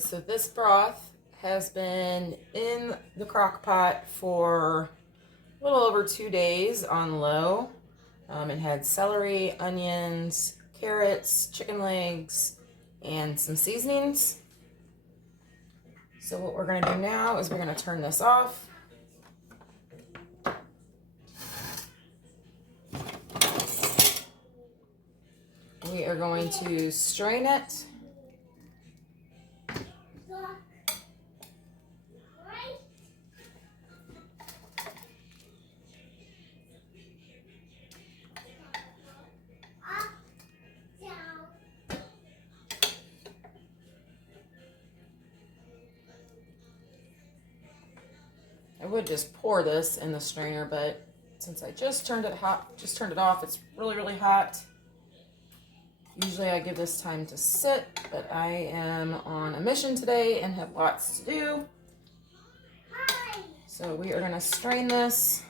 so this broth has been in the crock pot for a little over 2 days on low. It had celery, onions, carrots, chicken legs, and some seasonings. So what we're going to do now is we're going to turn this off. We are going to strain it. I would just pour this in the strainer, but since I just turned it off, it's really, really hot. Usually I give this time to sit, but I am on a mission today and have lots to do. So we are going to strain this.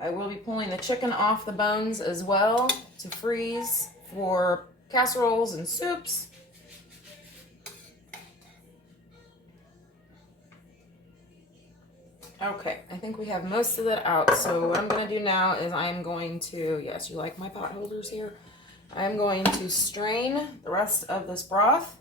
I will be pulling the chicken off the bones as well to freeze for casseroles and soups. Okay, I think we have most of that out. So what I'm going to do now is I am going to, yes, you like my pot holders here? I am going to strain the rest of this broth.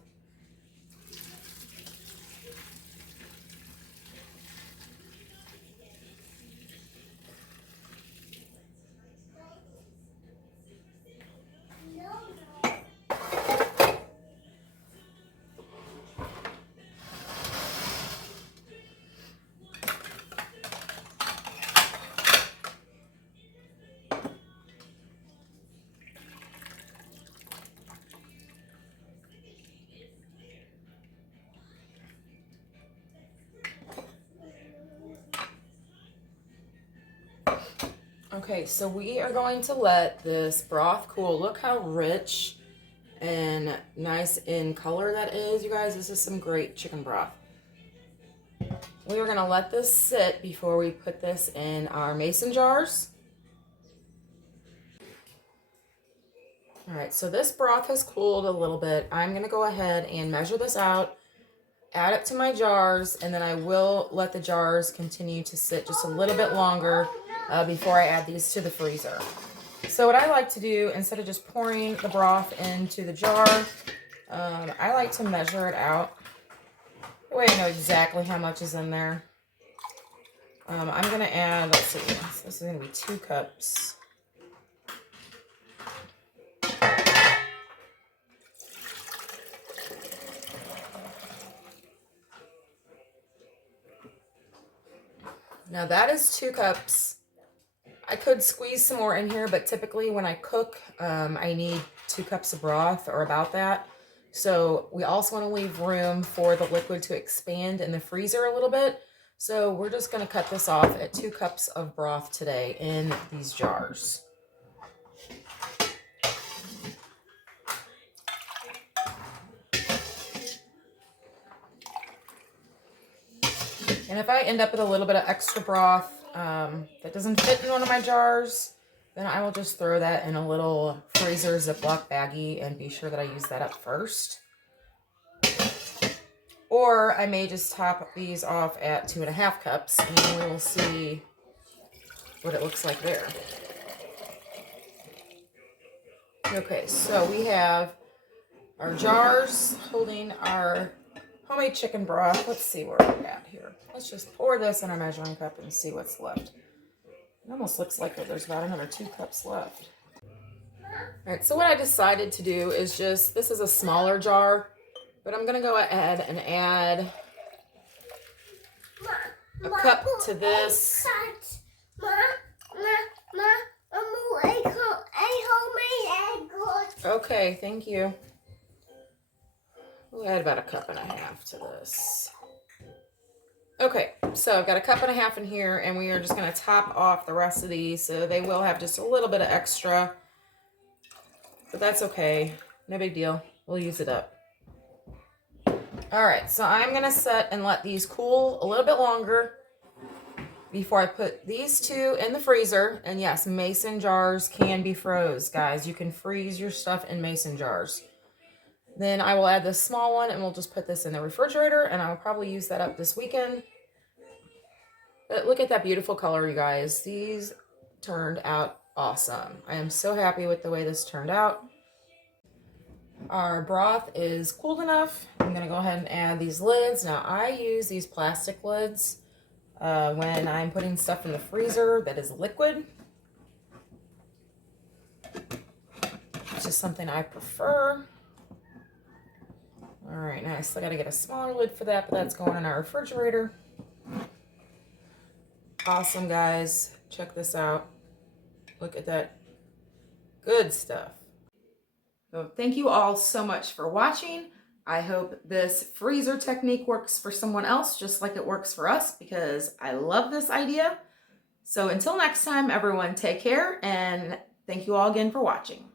Okay, so we are going to let this broth cool. Look how rich and nice in color that is, you guys. This is some great chicken broth. We are going to let this sit before we put this in our mason jars. All right, so this broth has cooled a little bit. I'm going to go ahead and measure this out, add it to my jars, and then I will let the jars continue to sit just a little bit longer before I add these to the freezer. So what I like to do, instead of just pouring the broth into the jar, I like to measure it out. That way I know exactly how much is in there. I'm going to add, let's see, this is going to be 2 cups. Now that is 2 cups. I could squeeze some more in here, but typically when I cook, I need 2 cups of broth or about that. So we also want to leave room for the liquid to expand in the freezer a little bit. So we're just going to cut this off at 2 cups of broth today in these jars. And if I end up with a little bit of extra broth that doesn't fit in one of my jars, then I will just throw that in a little freezer Ziploc baggie and be sure that I use that up first. Or I may just top these off at 2.5 cups and we will see what it looks like there. Okay, so we have our jars holding our homemade chicken broth. Let's see where we're at here. Let's just pour this in our measuring cup and see what's left. It almost looks like there's about another 2 cups left. All right, so what I decided to do is just, this is a smaller jar, but I'm going to go ahead and add a cup to this. Okay, thank you. We'll add about 1.5 cups to this. Okay, so I've got 1.5 cups in here, and we are just going to top off the rest of these, so they will have just a little bit of extra, but that's okay. No big deal. We'll use it up. All right, so I'm going to set and let these cool a little bit longer before I put these 2 in the freezer. And yes, mason jars can be froze, guys. You can freeze your stuff in mason jars. Then I will add this small one and we'll just put this in the refrigerator, and I'll probably use that up this weekend. But look at that beautiful color, you guys. These turned out awesome. I am so happy with the way this turned out. Our broth is cooled enough. I'm gonna go ahead and add these lids. Now I use these plastic lids when I'm putting stuff in the freezer that is liquid. It's just something I prefer. All right, now I still gotta get a smaller lid for that, but that's going in our refrigerator. Awesome, guys. Check this out. Look at that good stuff. So thank you all so much for watching. I hope this freezer technique works for someone else just like it works for us, because I love this idea. So until next time, everyone, take care, and thank you all again for watching.